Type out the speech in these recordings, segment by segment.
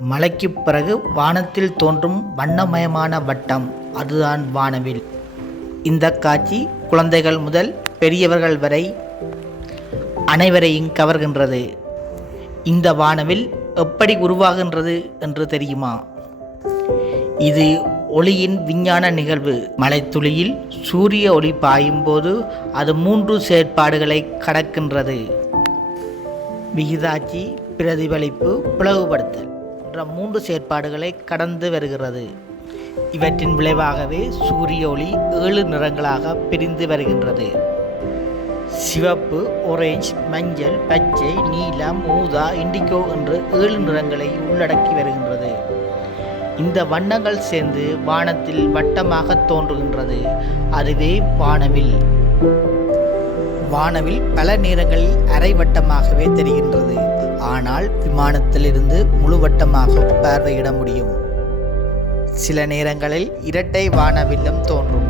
மலைக்கு பிறகு வானத்தில் தோன்றும் வண்ணமயமான வட்டம் அதுதான் வானவில். இந்த காட்சி குழந்தைகள் முதல் பெரியவர்கள் வரை அனைவரையும் கவர்கின்றது. இந்த வானவில் எப்படி உருவாகின்றது என்று தெரியுமா? இது ஒளியின் விஞ்ஞான நிகழ்வு. மலைத்துளியில் சூரிய ஒளி பாயும் போது அது மூன்று செயற்பாடுகளை கடக்கின்றது. விகிதாச்சி பிரதிபலிப்பு பிளவுபடுத்தல். போன்ற மூன்று செயற்பாடுகளை கடந்து வருகிறது. இவற்றின் விளைவாகவே சூரிய ஒளி ஏழு நிறங்களாக பிரிந்து வருகின்றது. சிவப்பு ஒரேஞ்ச் மஞ்சள் பச்சை நீலம் ஊதா இண்டிகோ என்று ஏழு நிறங்களை உள்ளடக்கி வருகின்றது. இந்த வண்ணங்கள் சேர்ந்து வானத்தில் வட்டமாக தோன்றுகின்றது. அதுவே வானவில். வானவில் பல நேரங்களில் அரை வட்டமாகவே தெரிகின்றது. ஆனால் விமானத்திலிருந்து முழு வட்டமாக பார்வையிட முடியும். சில நேரங்களில் இரட்டை வானவில்லும் தோன்றும்.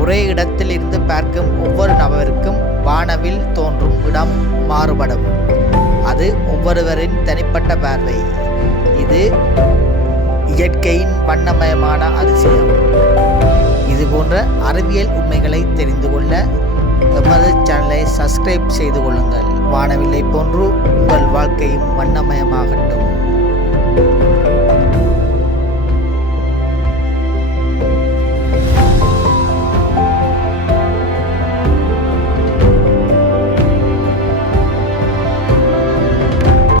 ஒரே இடத்தில் இருந்து பார்க்கும் ஒவ்வொரு நபருக்கும் வானவில் தோன்றும் இடம் மாறுபடும். அது ஒவ்வொருவரின் தனிப்பட்ட பார்வை. இது இயற்கையின் வண்ணமயமான அதிசயம். இது போன்ற அறிவியல் உண்மைகளை தெரிந்து கொள்ள எமது சேனலை சப்ஸ்கிரைப் செய்து கொள்ளுங்கள். வானவில்லை போன்று வாழ்க்கையும் வண்ணமயமாகட்டும்.